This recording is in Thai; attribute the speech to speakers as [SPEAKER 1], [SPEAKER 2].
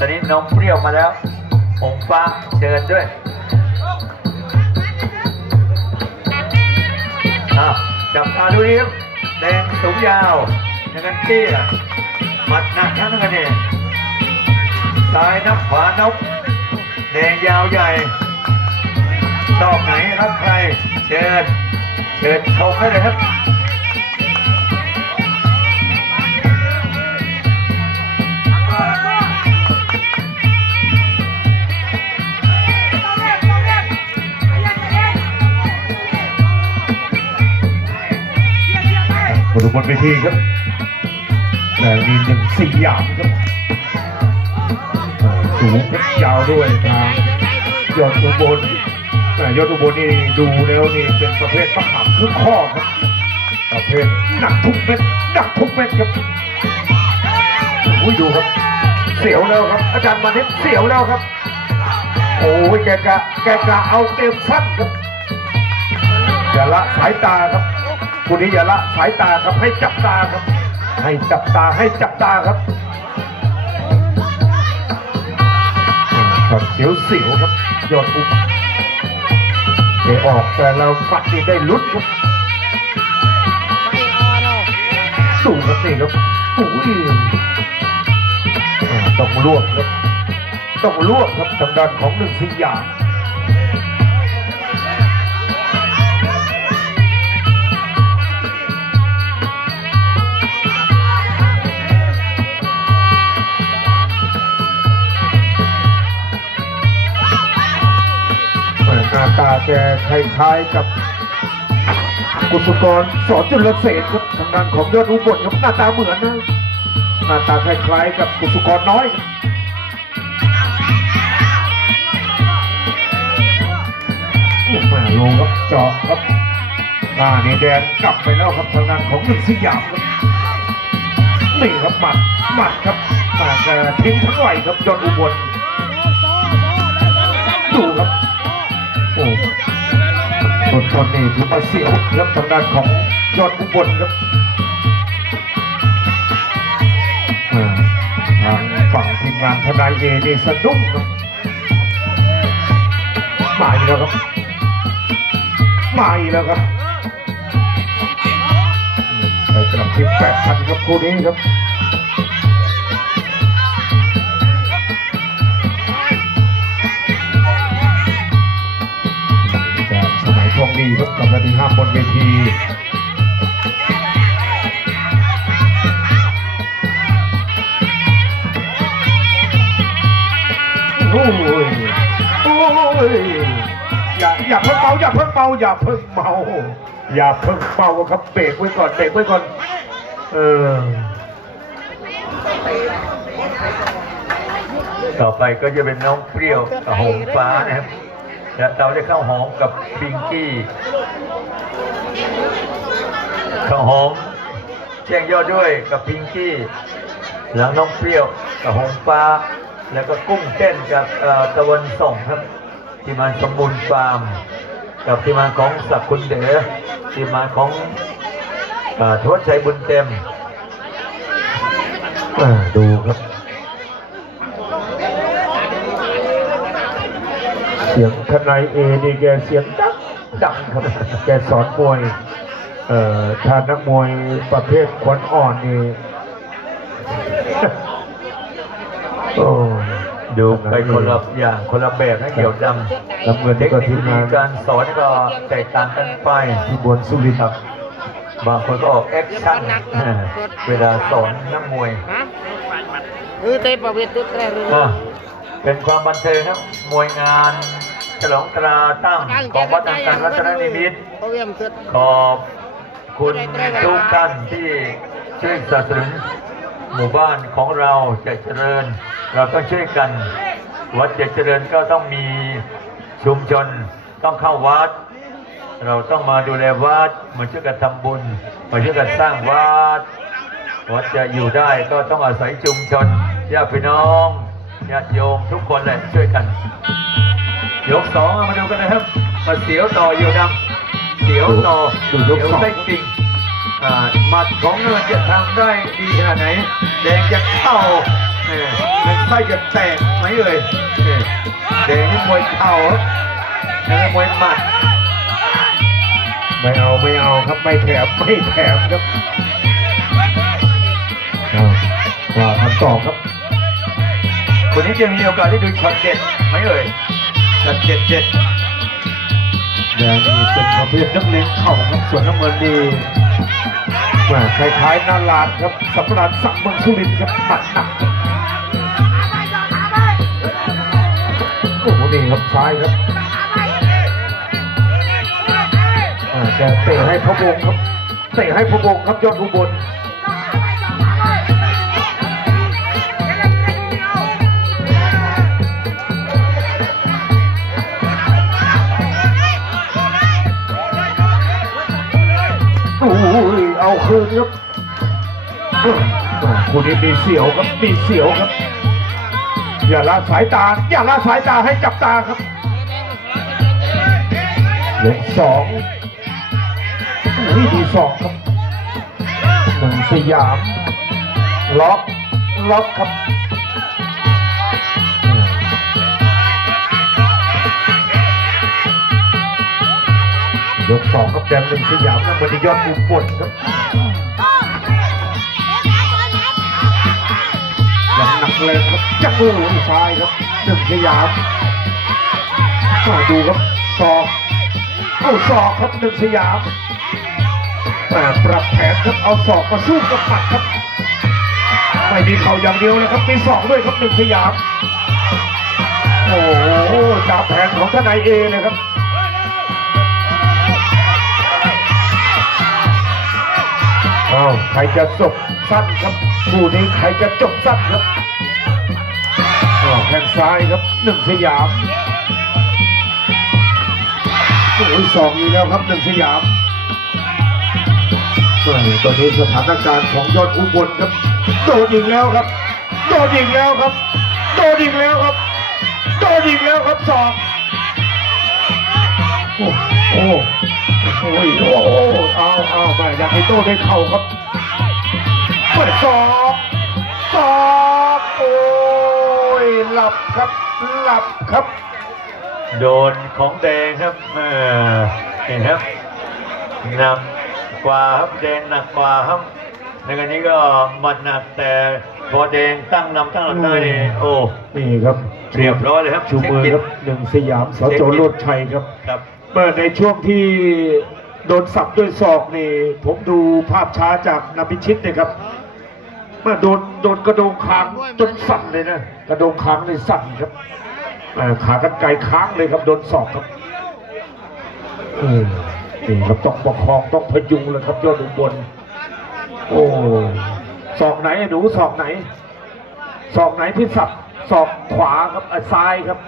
[SPEAKER 1] ตอนนี้น้องเปรี้ยวมาแล้วองค์ฟ้าเชิญด้วยอ้าวจับตาดูดิครับแดงสูงยาวอย่างนั้นเตี้ยหมัดหนักทั้งนั้นเนี่ยซ้ายนับขวานับแดงยาวใหญ่ดอกไหนครับใคร เชิญ เชิญชมได้เลยครับ
[SPEAKER 2] บนบนเวทีครับ แต่มีหนึ่งสี่อย่างครับ สูงครับยาวด้วยทางยอดอุบลแต่ยอดอุบลนี่ดูแล้วนี่เป็นประเภทมะขามครึ่งข้อครับ ประเภทหนักทุกเม็ดหนักทุกเม็ดครับอุ้ยดูครับ เสียวแล้วครับ อาจารย์มานิดเสียวแล้วครับ โอ้ยแกกะแกกะเอาเต็มสั้นครับอย่าละสายตาครับ คุณนี้อย่าละสายตาครับให้จับตาครับ ให้จับตาให้จับตาครับอ่าครับเสียวเสียวครับยอดอุ้มเอออกแต่เราฟัดนี่ได้ลุ้นครับสู้ครับนี่ครับอุ้ยอ่าต้องลวกครับต้องลวกครับทางด้านของหนึ่งสยาม หน้าตาแกคล้ายๆกับกุศกรสอนจุลเศษครับทางด้านของยอดอุบลครับหน้าตาเหมือนนะหน้าตาคล้ายๆกับกุศกรน้อยแม่ลงครับเจาะครับหน้านี่แดงกลับไปแล้วครับทางด้านของหนึ่งสยามครับนี่ครับหมัดหมัดครับหมัดแกทิ้งทั้งไหวครับยอดอุบล โอ้ต้นตอนนี้ถือมาเสียวครับทางด้านของยอดอุบลครับอ่าทางฝั่งทีมงานทนายเอนี่สะดุ้งครับมาอีกแล้วครับมาอีกแล้วครับไปกลับที่แปดพันครับคู่นี้ครับ จากสมัยทองดีครับกำลังที่ห้าบนเวทีโอ้ยโอ้ยอย่าอย่าเพิ่งเมาอย่าเพิ่งเมาอย่าเพิ่งเมาอย่าเพิ่งเมาครับเบรกไว้ก่อนเบรกไว้ก่อน เออ
[SPEAKER 1] ต่อไปก็จะเป็นน้องเปรี้ยวกับหงฟ้านะครับ เราได้ข้าวหอมกับปิงกี้ข้าวหอมแจ้งยอดด้วยกับปิงกี้ หลังน้องเปรี้ยวกับหงฟ้า แล้วก็กุ้งเต้นกับตะวันส่งครับทีมานสมบูรณ์ฟาร์ม กับทีมานของสักดิ์คุณเด๋อทีมานของอทวชชัยบุญเต็ม
[SPEAKER 2] ดูครับ สียงทนายเอนี่แกเสียงดังดังครับ แกสอนมวย เอ่อถ้านักมวยประเภทขวัญอ่อนนี่โอ้
[SPEAKER 1] ดูไปคนละอย่างคนละแบบนะเกี่ยวด
[SPEAKER 2] น้ำเงินำ
[SPEAKER 1] เทค
[SPEAKER 2] ก็
[SPEAKER 1] นิค
[SPEAKER 2] ทีม
[SPEAKER 1] วิธี
[SPEAKER 2] งาน
[SPEAKER 1] การสอนก็แตกต่างกันไป
[SPEAKER 2] ที่บนสุรินทร์ครับ
[SPEAKER 1] บางคนก็ออกแอคชั่นเวลาสอนนักมวย
[SPEAKER 3] ฮะเออเตะประเวทตึ๊ดแตรเรือ
[SPEAKER 1] อะเป็นความบันเทิงครับมวยงาน ฉลองตราตั้งของวัดอังการรัตนนิมิตร
[SPEAKER 3] เขาเวียมตึ๊ด
[SPEAKER 1] ขอบคุณทุกท่านที่ช่วยสนับสนุนหมู่บ้านของเราจะเจริญ เราต้องช่วยกัน วัดจะเจริญก็ต้องมีชุมชนต้องเข้าวัด เราต้องมาดูแลวัดมาช่วยกันทำบุญมาช่วยกันสร้างวัดวัดจะอยู่ได้ก็ต้องอาศัยชุมชนญาติพี่น้องญาติโยมทุกคนเลยช่วยกัน ยกสองมาดูกันนะครับมาเสียวต่ออยู่ดำเสียวต่อ
[SPEAKER 2] ดู
[SPEAKER 1] เสี
[SPEAKER 2] ย
[SPEAKER 1] ยว
[SPEAKER 2] กสอง
[SPEAKER 1] ไส้ติ่งอ่าหมัดของเงินจะทำได้ดีขนาดไหน แดงจะเข้า
[SPEAKER 2] เออเป็นไส้จะแตกไหมเอ่ยเออแดงนี่มวยเข่าครับแดงนี่มวยหมัด ไม่เอาไม่เอาครับไม่แถมไม่แถมครับเอาว่าทำต่อครับ
[SPEAKER 1] คนนี้จะมีโอกาสได้ดูช็อตเด็ดไหมเอ่ย ช็อตเด็ดเด็ด
[SPEAKER 2] แดงนี่เป็นประเภทนักเลงเข่าครับส่วนน้ำเงินนี่แหม่คล้ายๆนาลานครับสัปดาห์สักดิ์เมืองสุรินทร์ครับหมัดหนักครับโอ้โหนี่ครับซ้ายครับอ่าแกเตะให้พระวงศ์ครับเตะให้พระวงศ์ครับยอดอุบล ครับคู่นี้มีเสียวครับมีเสียวครับ อย่าละสายตา อย่าละสายตาให้จับตาครับยกสองอุ้ยดีสองครับหนึ่งสยามล็อกล็อกครับยกสองครับแดงหนึ่งสยามนะมันยอดมุมปนครับ เลยครับจักมือซ้ายครับหนึ่งสยามมาดูครับศอกเอาศอกครับหนึ่งสยามอ่ปรับแผนครับเอาศอกมาสู้กับหมัดครับ ไม่มีเข่าอย่างเดียวนะครับมีศอกด้วยครับหนึ่งสยาม โอ้โหจับแผนของทนายเอเลยครับเอาใครจะจบสั้นครับคู่นี้ใครจะจบสั้นครับ แข้งซ้ายครับหนึ่งสยามโอ้ยสองอยู่แล้วครับหนึ่งสยามตอนนี้สถานการณ์ของยอดอุบลครับโดนยิงแล้วครับโดนยิงแล้วครับโดนยิงแล้วครับโดนยิงแล้วครับสองโอ้โอ้โอ้ยโอ้โอ้เอาเอาไปอยากให้โต้ได้เข่าครับเปิดศอกศอกโอ้ หลับครับหลับครับ
[SPEAKER 1] โดนของแดงครับเออเห็นครับหนักกว่าครับแดงหนักกว่าครับในกรณีก็หมัดหนักแต่พอแดงตั้งนำตั้งหลักได้นี่โอ้
[SPEAKER 2] นี่ครับ
[SPEAKER 1] เรียบร้อยเลยครับ
[SPEAKER 2] ชูมือครับหนึ่งสยามสจโรดชัยครับ
[SPEAKER 1] ครับ
[SPEAKER 2] เมื่อในช่วงที่โดนสับด้วยศอกนี่ผมดูภาพช้าจากนพิชิตเนี่ยครับ เมื่อโดนโดนกระโดงคางจนสั่นเลยนะกระโดงคางเลยสั่นครับขากันไกลค้างเลยครับโดนสอบครับนี่ครับต้องประคองต้องพยุงเลยครับยอดอุบลโอ้สอบไหนหนูสอบไหนสอบไหนที่สับสอบขวาครับอซ้ายครับ